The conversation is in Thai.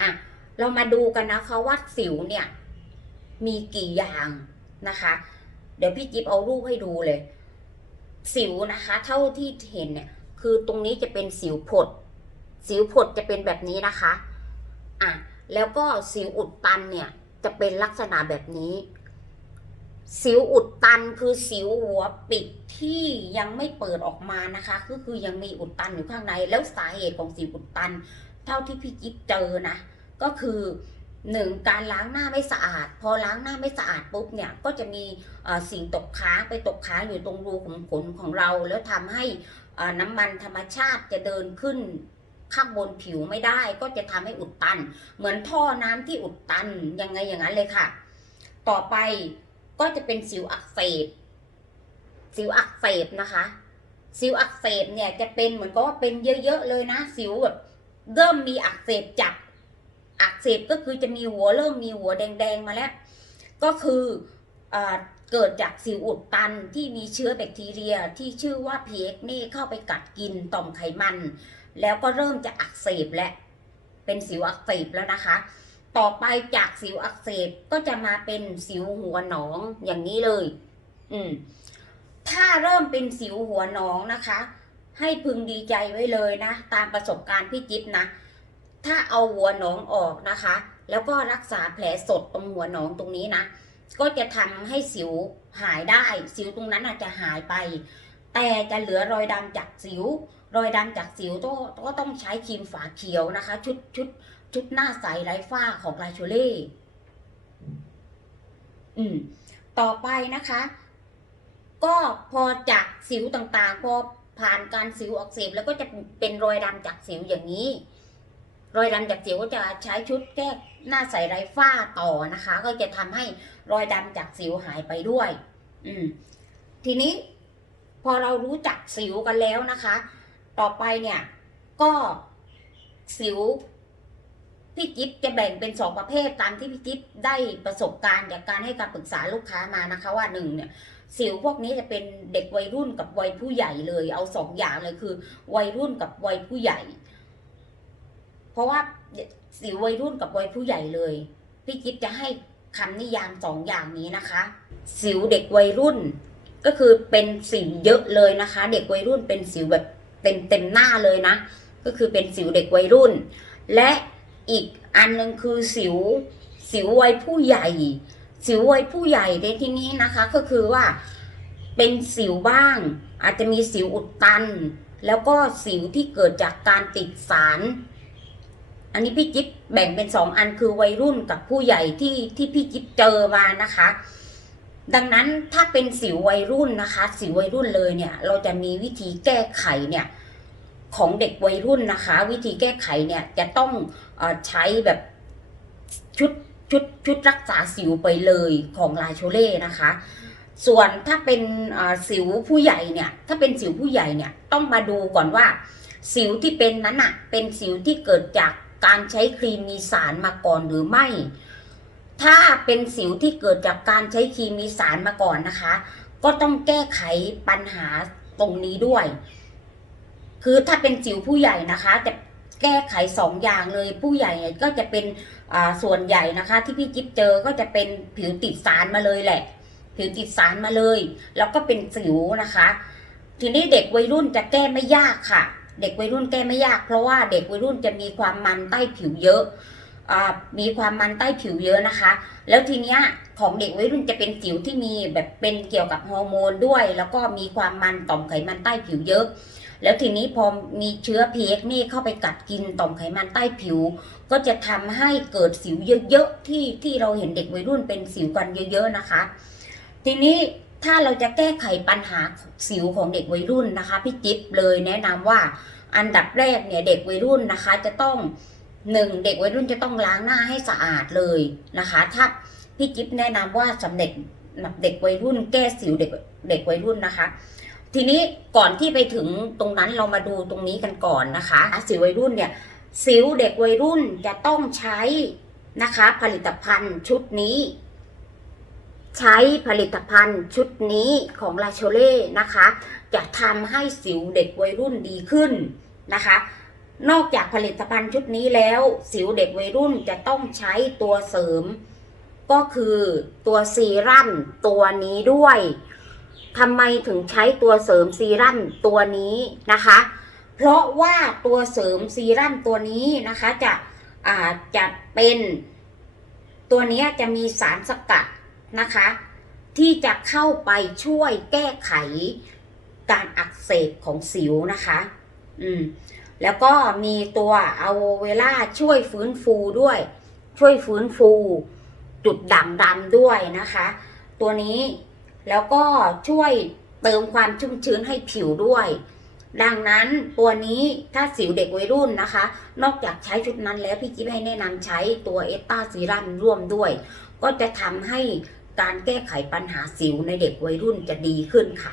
อะเรามาดูกันนะคะว่าสิวเนี่ย มีกี่อย่างนะคะ เดี๋ยวพี่จิ๊บเอารูปให้ดูเลย สิวนะคะ เท่าที่เห็นเนี่ย คือตรงนี้จะเป็นสิวผด สิวผดจะเป็นแบบนี้นะคะอะแล้วก็สิวอุดตันเนี่ย จะเป็นลักษณะแบบนี้ สิวอุดตันคือสิวหัวปิดที่ยังไม่เปิดออกมานะคะก็คือยังมีอุดตันอยู่ข้างใน แล้วสาเหตุของสิวอุดตัน เท่าที่พี่จิ๊บเจอนะ ก็คือหนึ่งการล้างหน้าไม่สะอาด พอล้างหน้าไม่สะอาดปุ๊บเนี่ยก็จะมีสิ่งตกค้างไปตกค้างอยู่ตรงรูขุมขนของเรา แล้วทำให้น้ำมันธรรมชาติจะเดินขึ้นข้างบนผิวไม่ได้ ก็จะทำให้อุดตัน เหมือนท่อน้ำที่อุดตันยังไงอย่างนั้นเลยค่ะ ต่อไปก็จะเป็นสิวอักเสบสิวอักเสบนะคะ สิวอักเสบเนี่ยจะเป็นเหมือนกับว่าเป็นเยอะๆเลยนะ สิวแบบ เริ่มมีอักเสบจับอักเสบก็คือจะมีหัวเริ่มมีหัวแดงๆมาแล้ว ก็คืออเกิดจากสิวอุดตันที่มีเชื้อแบคทีเรียที่ชื่อว่าพีเอ็กเน่เข้าไปกัดกินต่อมไขมัน แล้วก็เริ่มจะอักเสบและ เป็นสิวอักเสบแล้วนะคะ ต่อไปจากสิวอักเสบก็จะมาเป็นสิวหัวหนองอย่างนี้เลย อืมถ้าเริ่มเป็นสิวหัวหนองนะคะ ให้พึงดีใจไว้เลยนะ ตามประสบการณ์พี่จิ๊บนะ ถ้าเอาหัวหนองออกนะคะ แล้วก็รักษาแผลสดตรงหัวหนองตรงนี้นะ ก็จะทำให้สิวหายได้ สิวตรงนั้นอาจจะหายไป แต่จะเหลือรอยดำจากสิว รอยดำจากสิวก็ก็ต้องใช้ครีมฝาเขียวนะคะ ชุดชุดชุดหน้าใสไร้ฝ้าของลาชูเล่อืม ต่อไปนะคะ ก็พอจากสิวต่างๆ พอ ผ่านการสิวอักเสบแล้วก็จะเป็นรอยดำจากสิวอย่างนี้ รอยดำจากสิวก็จะใช้ชุดแก้หน้าใสไร้ฝ้าต่อนะคะ ก็จะทำให้รอยดำจากสิวหายไปด้วย อืม ทีนี้พอเรารู้จักสิวกันแล้วนะคะ ต่อไปเนี่ย ก็สิวพี่จิ๊บจะแบ่งเป็นสองประเภทตามที่พี่จิ๊บได้ประสบการณ์จากการให้การปรึกษาลูกค้ามานะคะว่าหนึ่งเนี่ย สิวพวกนี้จะเป็นเด็กวัยรุ่นกับวัยผู้ใหญ่เลย เอาสองอย่างเลยคือ วัยรุ่นกับวัยผู้ใหญ่ เพราะว่าสิววัยรุ่นกับวัยผู้ใหญ่เลย พี่จิ๊บจะให้คำนิยามสองอย่างนี้นะคะ สิวเด็กวัยรุ่น ก็คือเป็นสิวเยอะเลยนะคะ เด็กวัยรุ่นเป็นสิวแบบเต็มเต็มหน้าเลยนะ ก็คือเป็นสิวเด็กวัยรุ่น และอีกอันหนึ่งคือสิวสิววัยผู้ใหญ่ สิววัยผู้ใหญ่ในที่นี้นะคะก็คือว่าเป็นสิวบ้าง อาจจะมีสิวอุดตัน แล้วก็สิวที่เกิดจากการติดสาร อันนี้พี่จิ๊บแบ่งเป็นสองอันคือวัยรุ่นกับผู้ใหญ่ที่ที่พี่จิ๊บเจอมานะคะ ดังนั้นถ้าเป็นสิววัยรุ่นนะคะ สิววัยรุ่นเลยเนี่ย เราจะมีวิธีแก้ไขเนี่ยของเด็กวัยรุ่นนะคะ วิธีแก้ไขเนี่ยจะต้องอใช้แบบชุด ชุดชุดรักษาสิวไปเลยของลาโชเล่นะคะ ส่วนถ้าเป็นอ่อสิวผู้ใหญ่เนี่ยถ้าเป็นสิวผู้ใหญ่เนี่ยต้องมาดูก่อนว่า สิวที่เป็นนั้นอะเป็นสิวที่เกิดจากการใช้ครีมมีสารมาก่อนหรือไม่ ถ้าเป็นสิวที่เกิดจากการใช้ครีมมีสารมาก่อนนะคะ ก็ต้องแก้ไขปัญหาตรงนี้ด้วย คือถ้าเป็นสิวผู้ใหญ่นะคะ จะ แก้ไขสองอย่างเลย ผู้ใหญ่ก็จะเป็นส่วนใหญ่นะคะ ที่พี่จิ๊บเจอก็จะเป็นผิวติดสารมาเลยแหละ ผิวติดสารมาเลย แล้วก็เป็นสิวนะคะ ทีนี้เด็กวัยรุ่นจะแก้ไม่ยากค่ะ เด็กวัยรุ่นแก้ไม่ยาก เพราะว่าเด็กวัยรุ่นจะมีความมันใต้ผิวเยอะมีความมันใต้ผิวเยอะนะคะ แล้วทีเนี้ยของเด็กวัยรุ่นจะเป็นสิวที่มีแบบเป็นเกี่ยวกับฮอร์โมนด้วย แล้วก็มีความมันต่อมไขมันใต้ผิวเยอะ แล้วทีนี้พอมีเชื้อพีเอ็กนี่เข้าไปกัดกินต่อมไขมันใต้ผิว ก็จะทำให้เกิดสิวเยอะๆที่ที่เราเห็นเด็กวัยรุ่นเป็นสิวกันเยอะ ๆนะคะ ทีนี้ถ้าเราจะแก้ไขปัญหาสิวของเด็กวัยรุ่นนะคะพี่จิ๊บเลยแนะนำว่าอันดับแรกเนี่ยเด็กวัยรุ่นนะคะจะต้องหนึ่งเด็กวัยรุ่นจะต้องล้างหน้าให้สะอาดเลยนะคะ ถ้าพี่จิ๊บแนะนำว่าสำเร็จเด็กวัยรุ่นแก้สิวเด็กเด็กวัยรุ่นนะคะ ทีนี้ก่อนที่ไปถึงตรงนั้นเรามาดูตรงนี้กันก่อนนะคะสิววัยรุ่นเนี่ย สิวเด็กวัยรุ่นจะต้องใช้นะคะ ผลิตภัณฑ์ชุดนี้ ใช้ผลิตภัณฑ์ชุดนี้ของลาโชเล่นะคะ จะทำให้สิวเด็กวัยรุ่นดีขึ้นนะคะ นอกจากผลิตภัณฑ์ชุดนี้แล้ว สิวเด็กวัยรุ่นจะต้องใช้ตัวเสริม ก็คือตัวซีรั่มตัวนี้ด้วย ทำไมถึงใช้ตัวเสริมซีรั่มตัวนี้นะคะ เพราะว่าตัวเสริมซีรั่มตัวนี้นะคะจะอ่าจะเป็นตัวนี้จะมีสารสกัดนะคะ ที่จะเข้าไปช่วยแก้ไขการอักเสบของสิวนะคะ อืม แล้วก็มีตัวอะโวเวล่าช่วยฟื้นฟูด้วย ช่วยฟื้นฟู จุดด่างดำด้วยนะคะ ตัวนี้ แล้วก็ช่วยเติมความชุ่มชื้นให้ผิวด้วย ดังนั้นตัวนี้ถ้าสิวเด็กวัยรุ่นนะคะ นอกจากใช้ชุดนั้นแล้วพี่จิ๊บให้แนะนำใช้ตัวเอสตาซีรัมร่วมด้วย ก็จะทำให้การแก้ไขปัญหาสิวในเด็กวัยรุ่นจะดีขึ้นค่ะ